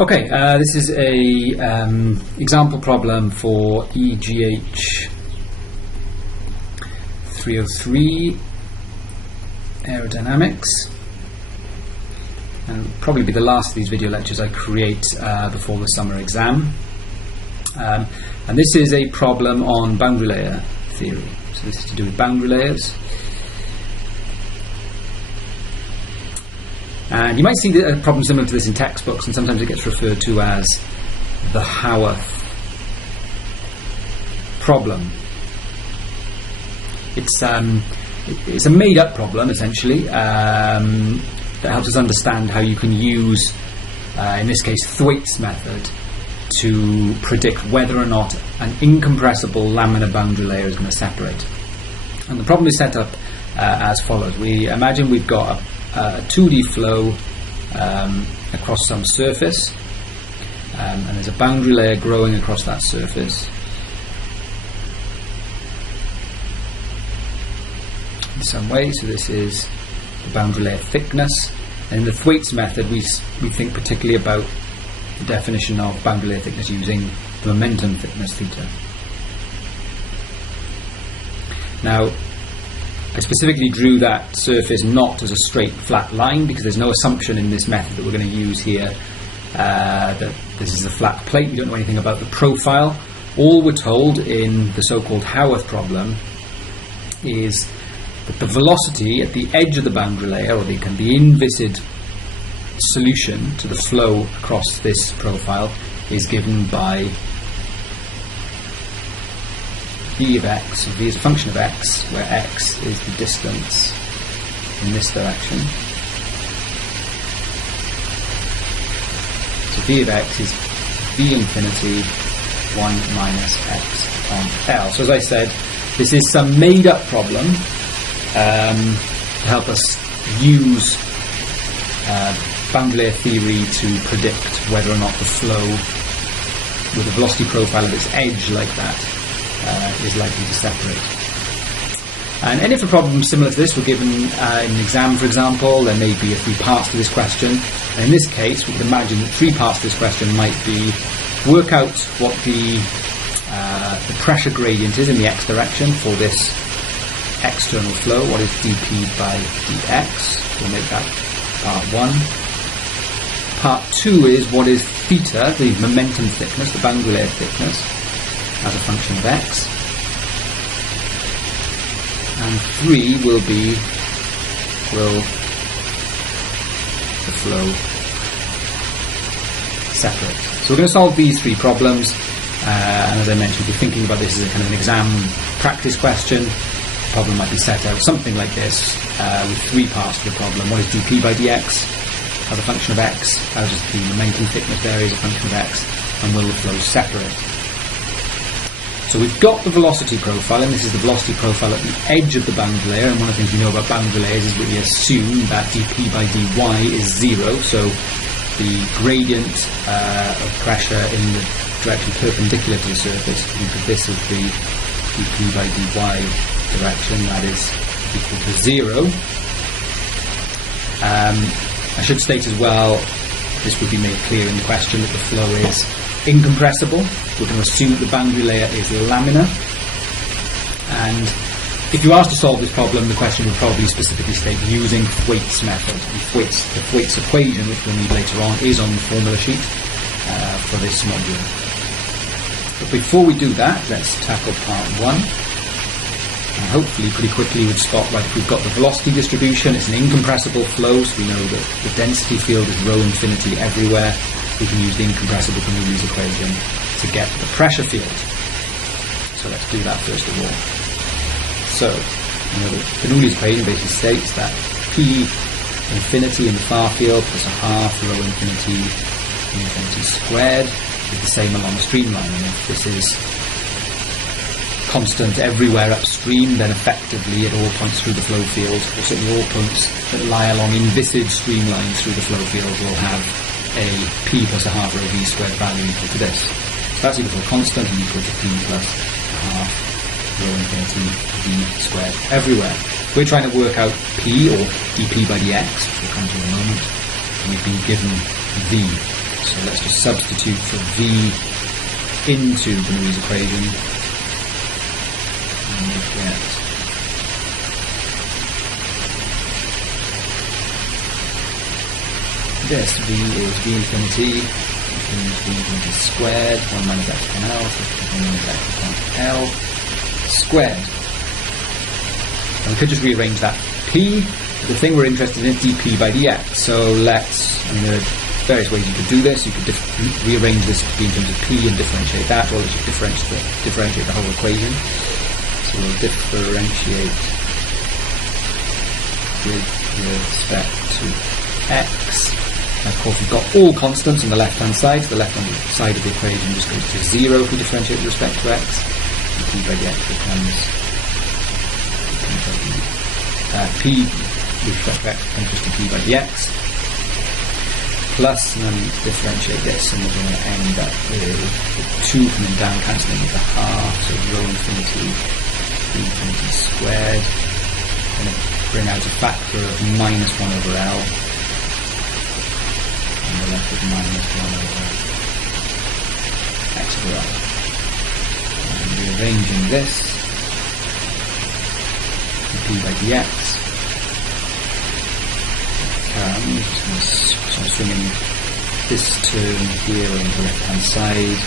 Okay, this is a example problem for EGH303 Aerodynamics, and it'll probably be the last of these video lectures I create before the summer exam. And this is a problem on boundary layer theory. So this is to do with boundary layers. And you might see a problem similar to this in textbooks, and sometimes it gets referred to as the Thwaites problem. It's a made-up problem, essentially, that helps us understand how you can use, in this case, Thwaites' method to predict whether or not an incompressible laminar boundary layer is going to separate. And the problem is set up as follows. We imagine we've got a 2D flow across some surface, and there's a boundary layer growing across that surface. In some way, so this is the boundary layer thickness. And in the Thwaites method, we think particularly about the definition of boundary layer thickness using the momentum thickness theta. Now, I specifically drew that surface not as a straight flat line because there's no assumption in this method that we're going to use here that this is a flat plate. We don't know anything about the profile. All we're told in the so-called Thwaites problem is that the velocity at the edge of the boundary layer, or the inviscid solution to the flow across this profile, is given by v of x. So v is a function of x, where x is the distance in this direction. So v of x is v infinity 1 minus x upon L. So as I said, this is some made-up problem to help us use boundary layer theory to predict whether or not the flow with a velocity profile of its edge like that is likely to separate. And if a problem similar to this were given in an exam, for example, there may be 3 parts to this question. And in this case, we could imagine that 3 parts to this question might be: work out what the pressure gradient is in the x direction for this external flow. What is dp by dx? We'll make that part 1. Part 2 is what is theta, the momentum thickness, the boundary layer thickness, as a function of x. And 3 will be, will the flow separate? So we're going to solve these 3 problems, and as I mentioned, we're thinking about this as a kind of an exam practice question. The problem might be set out something like this, with 3 parts to the problem. What is dp by dx as a function of x? How does the momentum thickness vary as a function of x? And will the flow separate? So we've got the velocity profile, and this is the velocity profile at the edge of the boundary layer. And one of the things we know about boundary layers is we assume that dp by dy is 0. So the gradient of pressure in the direction perpendicular to the surface, think of this as the dp by dy direction, that is equal to 0. I should state as well, this would be made clear in the question, that the flow is incompressible. We're going to assume that the boundary layer is laminar. And if you asked to solve this problem, the question would probably specifically state using Thwaites' method. And the Thwaites equation, which we'll need later on, is on the formula sheet for this module. But before we do that, let's tackle part 1. And hopefully pretty quickly we'd spot, right, if we've got the velocity distribution, it's an incompressible flow, so we know that the density field is rho infinity everywhere. We can use the incompressible Bernoulli's equation to get the pressure field. So let's do that first of all. So, the Bernoulli's equation basically states that P infinity in the far field plus a half rho infinity squared is the same along a streamline. And if this is constant everywhere upstream, then effectively at all points through the flow field, or certainly all points that lie along inviscid streamlines through the flow field, will have a p plus a half rho v squared value equal to this. So that's equal to a constant and equal to p plus a half rho infinity v squared everywhere. We're trying to work out p, or dp by dx, which we'll come to in a moment, and we've been given v. So let's just substitute for V into Bernoulli's equation, and we get this. V is V infinity, which means V infinity squared, 1 minus x upon L, so 1 minus x upon L squared. And we could just rearrange that P. The thing we're interested in is dP by dx. So there are various ways you could do this. You could rearrange this to be in terms of P and differentiate that, or you should differentiate the whole equation. So we'll differentiate with respect to x. And of course, we've got all constants on the left-hand side. So the left-hand side of the equation just goes to 0 if we differentiate with respect to x. And P by dx becomes P with respect to x becomes just a P by dx. Plus, and then differentiate this, and we're going to end up with 2 coming down, cancelling with a half. So rho infinity, V infinity squared. Going to bring out a factor of minus 1 over L. And we're left with minus 1 over x over L. And rearranging this, P by dx. So I'm swinging this term here on the left hand side,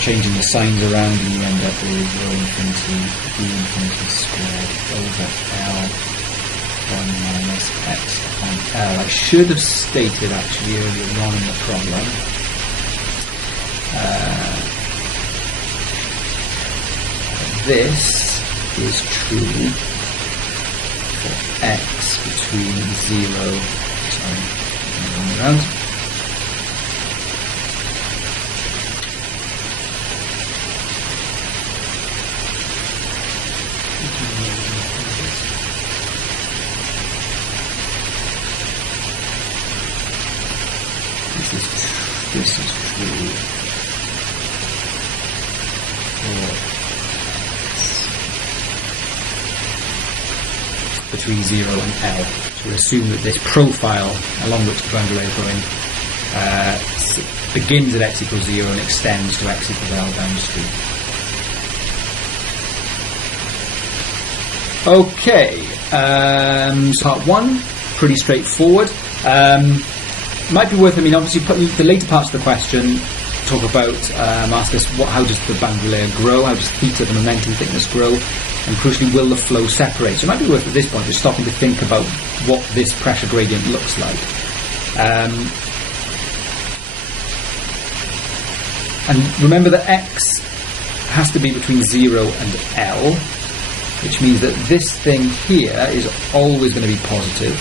changing the signs around, and you end up with rho infinity, V infinity squared over L, 1 minus x upon L. I should have stated actually earlier on in the problem this is true for x between 0, sorry, around. This is true for between 0 and L. So we assume that this profile along which the boundary layer is going begins at x equals 0 and extends to x equals L downstream. Okay, so part 1, pretty straightforward. Might be worth, obviously the later parts of the question talk about, ask us how does the boundary layer grow, how does theta, the momentum thickness, grow, and crucially, will the flow separate? So it might be worth at this point just stopping to think about what this pressure gradient looks like. And remember that x has to be between 0 and L, which means that this thing here is always going to be positive,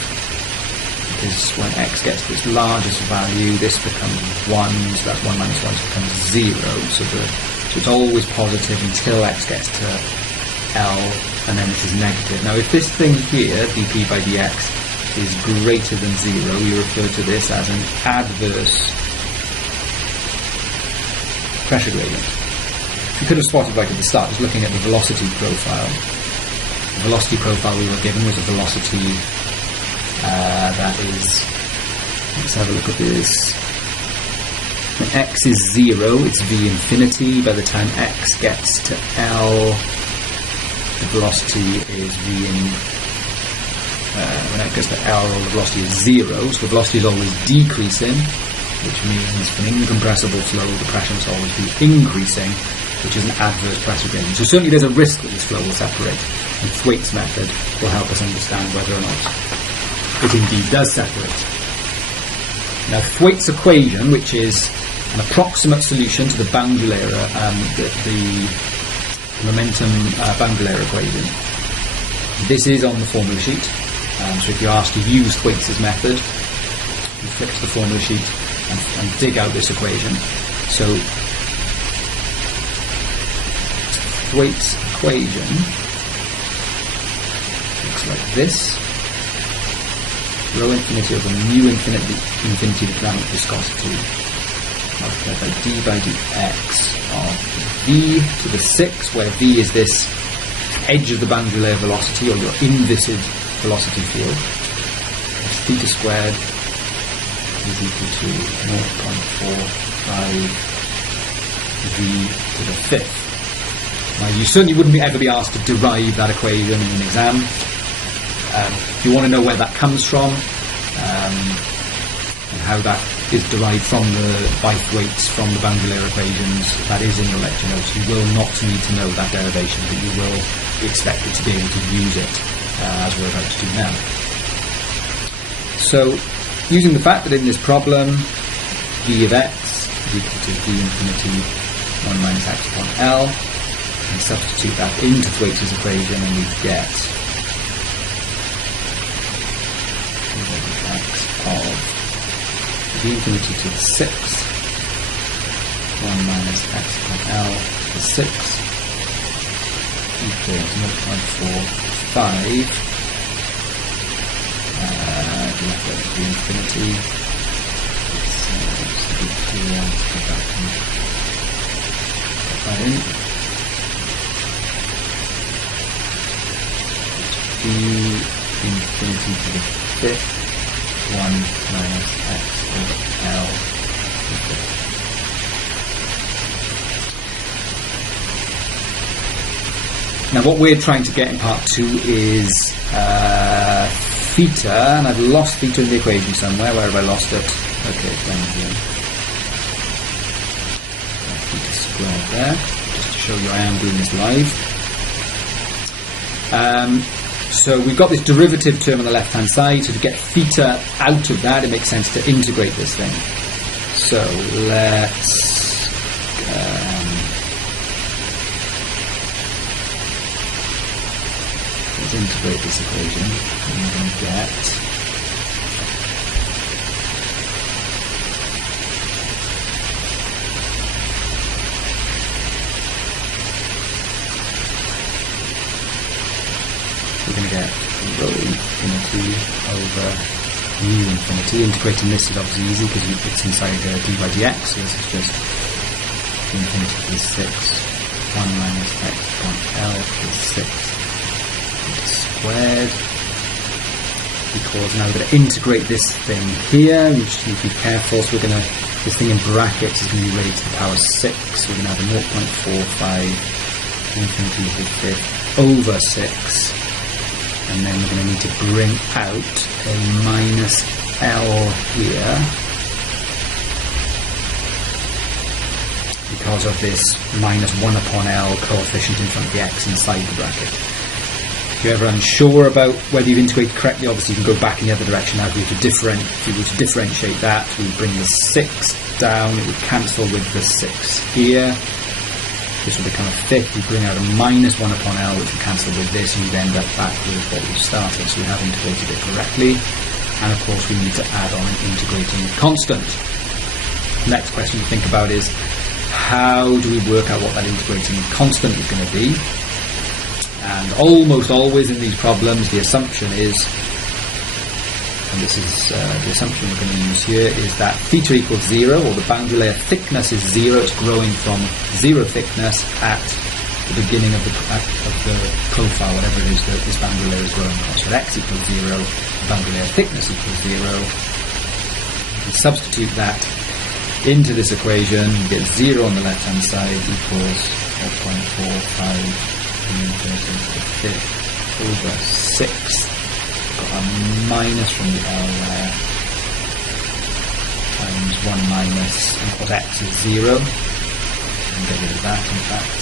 because when x gets to its largest value, this becomes 1, so that 1 minus 1 becomes 0, so it's always positive until x gets to L, and then this is negative. Now if this thing here, dP by dx, is greater than 0, you refer to this as an adverse pressure gradient. You could have spotted right at the start, just looking at the velocity profile. The velocity profile we were given was a velocity that is, let's have a look at this. When x is 0, it's v infinity. By the time x gets to L, the velocity is v in, when x gets to L, the velocity is 0, so the velocity is always decreasing, which means for an incompressible flow, the pressure must always be increasing, which is an adverse pressure gradient. So certainly there's a risk that this flow will separate, and Thwaites' method will help us understand whether or not it indeed does separate. Now Thwaites' equation, which is an approximate solution to the boundary layer, the momentum boundary layer equation, this is on the formula sheet. So if you're asked to use Thwaites' method, you flip to the formula sheet and dig out this equation. So Thwaites' equation looks like this. Rho infinity over mu infinity the dynamic viscosity multiplied by d by dx of v to the 6, where v is this edge of the boundary layer velocity, or your inviscid velocity field. That's theta squared is equal to 0.45 v to the fifth. Now, you certainly wouldn't ever be asked to derive that equation in an exam. If you want to know where that comes from and how that is derived by Thwaites from the boundary layer equations, that is in your lecture notes. You will not need to know that derivation, but you will be expected to be able to use it as we're about to do now. So, using the fact that in this problem v of x is equal to v infinity 1 minus x upon L, and substitute that into Thwaites' equation, and we get x of v infinity to the 6, 1 minus x upon L to the 6 equals 0.45 left over v infinity. Let's go back and put that in. V infinity to the fifth, 1 minus x over L to the fifth. Now what we're trying to get in part 2 is theta, and I've lost theta in the equation somewhere. Where have I lost it? Okay, it's down here. Theta squared there, just to show you I am doing this live. So we've got this derivative term on the left hand side, so to get theta out of that it makes sense to integrate this thing. So let's integrate this equation, and we're going to get rho infinity over mu infinity. Integrating this is obviously easy because it's inside d by dx, so this is just v infinity to the 6, 1 minus x upon L to the 6 squared, because now we're going to integrate this thing here. We just need to be careful. So we're going to, this thing in brackets is going to be raised to the power 6, so we're going to have a 0.45 infinity to the fifth over 6, and then we're going to need to bring out a minus L here because of this minus 1 upon L coefficient in front of the x inside the bracket. If you're ever unsure about whether you've integrated correctly, obviously you can go back in the other direction. Now if you were to differentiate that, we would bring the 6 down, it would cancel with the 6 here. This will become a fifth. We bring out a minus 1 upon L, which will cancel with this, and we end up back with what we started. So we have integrated it correctly. And of course we need to add on an integrating constant. Next question to think about is, how do we work out what that integrating constant is going to be? And almost always in these problems, the assumption is, and this is the assumption we're going to use here, is that theta equals 0, or the boundary layer thickness is 0. It's growing from 0 thickness at the beginning of the profile, whatever it is that this boundary layer is growing from. So at x equals 0, the boundary layer thickness equals 0. We substitute that into this equation, you get 0 on the left hand side equals 0.45 over 6. Got a minus from the L there, times 1 minus, and of course x is 0, and get rid of that in fact.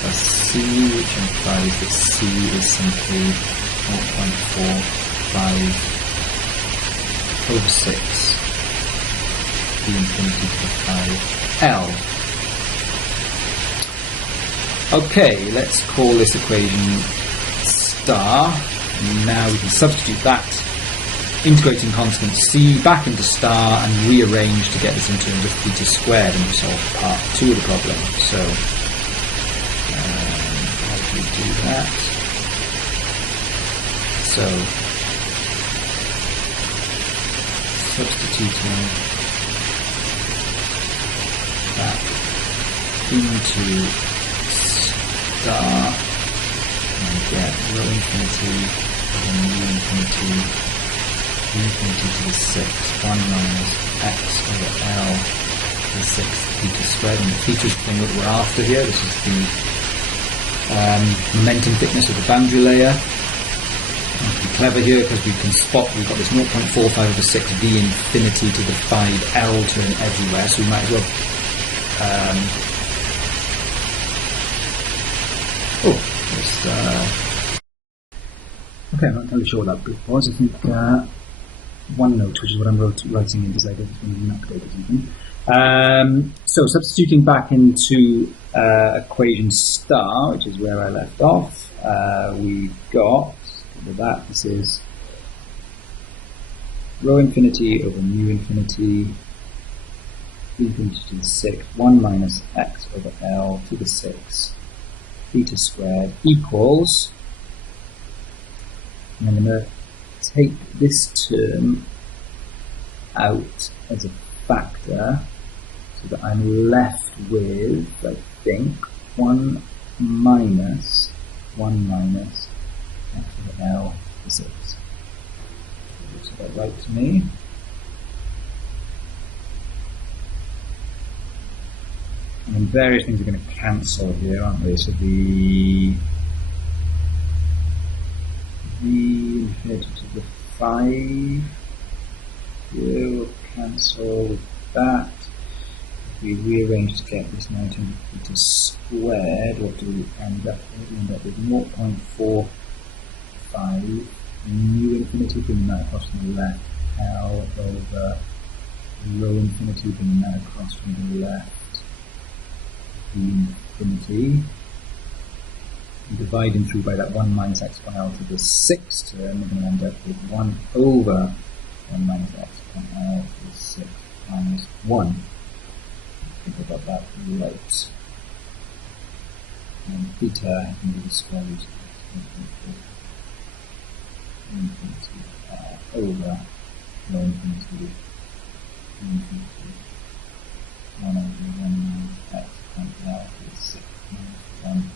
Plus c, which implies that c is simply 0.45 over 6 v infinity to the 5L. Okay, let's call this equation star. Now we can substitute that integrating constant c back into star and rearrange to get this in terms of theta squared, and we solve part 2 of the problem. So how do we do that? So substituting that into star and get rho infinity over mu infinity, u infinity to the 6, 1 minus x over L to the 6 theta squared. And the theta is the thing that we're after here. This is the momentum thickness of the boundary layer. Be clever here because we can spot we've got this 0.45 over 6 v infinity to the 5L term everywhere, so we might as well okay, I'm not entirely sure what that bit was. I think OneNote, which is what I'm writing in, decided it's going to be an update or something. So substituting back into equation star, which is where I left off, we've got with that, this is rho infinity over mu infinity, v infinity to the 6, 1 minus x over L to the 6, theta squared equals, and I'm going to take this term out as a factor so that I'm left with, I think, 1 minus x over L to the 6. Looks about right to me. And then various things are going to cancel here, aren't they? So the v infinity to the 5 will cancel with that. If we rearrange to get this now to theta squared, what do we end up with? We end up with 0.45 mu infinity, bringing that across to the left, L over rho infinity, bringing that across from the left, v infinity, and dividing through by that 1 minus x by L to the 6th term, we're going to end up with 1 over 1 minus x by L to the 6 minus 1. I think I got that right. And theta, I can do the square root of infinity over rho infinity, v infinity, 1 over 1 minus x by L to the 6 minus 1.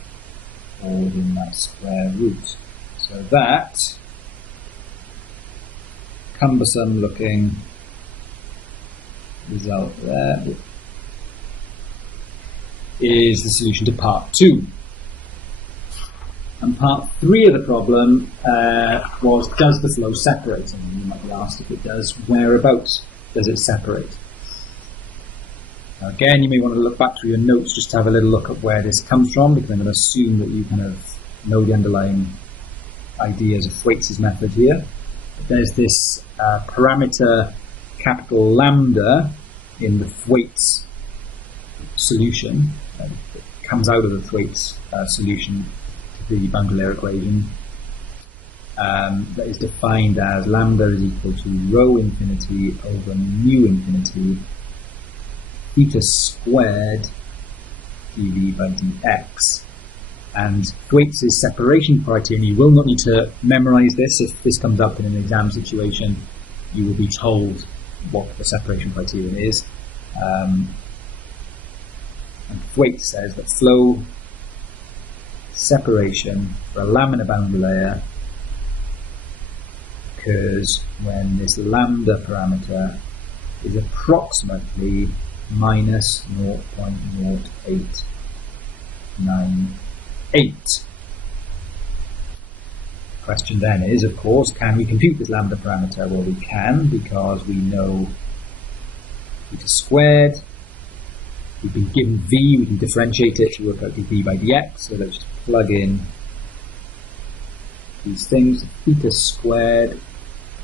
All within that square root. So that cumbersome looking result there is the solution to part 2. And part 3 of the problem was, does the flow separate? And you might be asked, if it does, whereabouts does it separate? Now again, you may want to look back through your notes just to have a little look at where this comes from, because I'm going to assume that you kind of know the underlying ideas of Thwaites' method here. But there's this parameter capital lambda in the Thwaites solution that comes out of the Thwaites solution to the boundary layer equation, that is defined as lambda is equal to rho infinity over mu infinity theta squared dv by dx. And Thwaites' separation criterion, you will not need to memorize this. If this comes up in an exam situation, you will be told what the separation criterion is. And Thwaites says that flow separation for a laminar boundary layer occurs when this lambda parameter is approximately minus 0.0898. Question then is, of course, can we compute this lambda parameter? Well, we can, because we know theta squared. We've been given v, we can differentiate it to work out dv by dx. So let's just plug in these things. Theta squared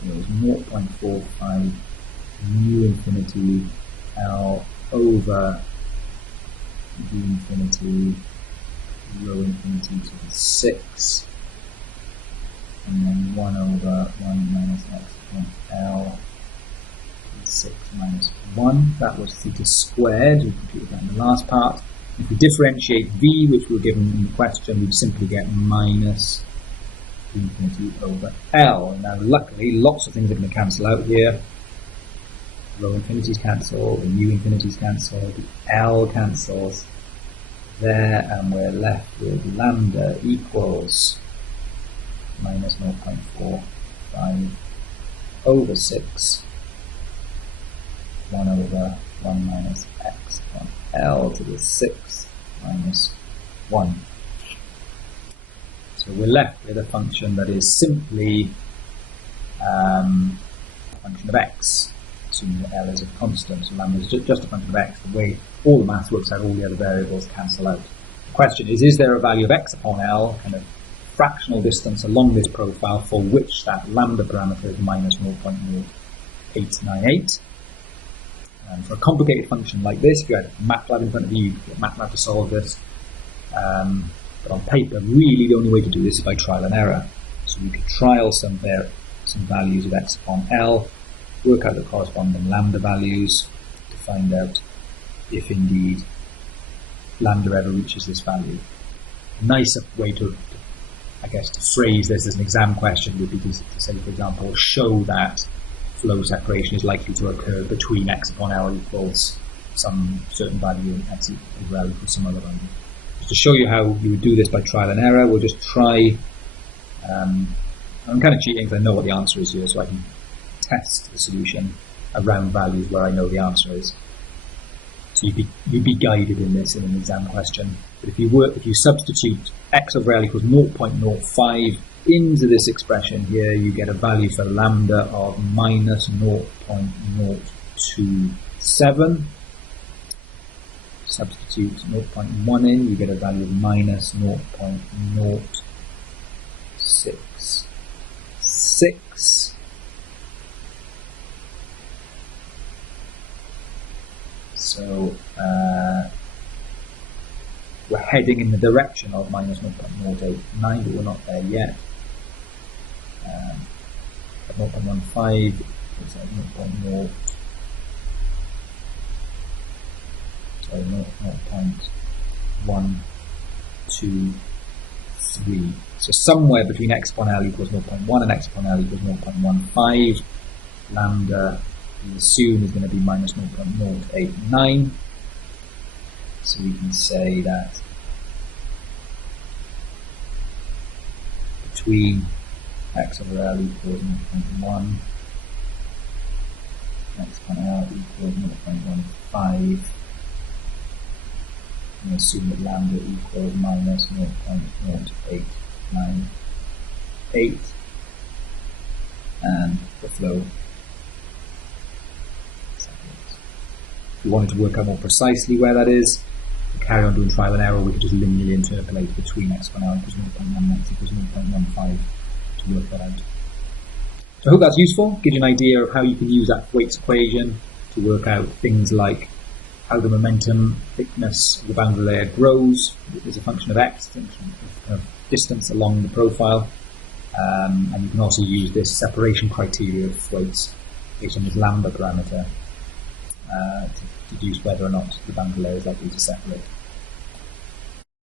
is 0.45 mu infinity L over v infinity rho infinity to the 6, and then 1 over 1 minus x upon L to the 6 minus 1. That was theta squared. We computed that in the last part. If we differentiate v, which we were given in the question, we'd simply get minus v infinity over L. Now, luckily, lots of things are going to cancel out here. Rho infinities cancel, the mu infinities cancel, the L cancels. there, and we're left with lambda equals minus 0.45 over 6, 1 over 1 minus x upon L to the 6th minus 1. So we're left with a function that is simply a function of x, assuming that L is a constant, so lambda is just a function of x. The way all the math works out, all the other variables cancel out. The question is there a value of x upon L, kind of fractional distance along this profile, for which that lambda parameter is minus 0.0898? And for a complicated function like this, if you had MATLAB in front of you, you'd get MATLAB to solve this. But on paper, really the only way to do this is by trial and error. So we could trial some values of x upon L, work out the corresponding lambda values to find out if indeed lambda ever reaches this value. A nicer way to phrase this as an exam question would be to say, for example, show that flow separation is likely to occur between x upon L equals some certain value and x over L equals some other value. Just to show you how you would do this by trial and error, we'll just try. I'm kind of cheating because I know what the answer is here, so I can test the solution around values where I know the answer is. So you'd be guided in this in an exam question. But if you substitute x over L equals 0.05 into this expression here, you get a value for lambda of minus 0.027. Substitute 0.1 in, you get a value of minus 0.066. So we're heading in the direction of minus 0.089, but we're not there yet. At 0.15, it's at 0.0. So 0.123. So somewhere between x upon L equals 0.1 and x upon L equals 0.15, lambda we assume is going to be minus 0.089. So we can say that between x over L equals 0.1, x upon L equals 0.15, and assume that lambda equals minus 0.0898, and the flow separates. If we wanted to work out more precisely where that is, to carry on doing trial and error, we could just linearly interpolate between x upon L equals 0.1 and x equals 0.15 to work that out. So I hope that's useful, gives you an idea of how you can use that Thwaites equation to work out things like how the momentum thickness of the boundary layer grows as a function of x, function of distance along the profile, and you can also use this separation criteria of Thwaites based on this lambda parameter to deduce whether or not the boundary layer is likely to separate.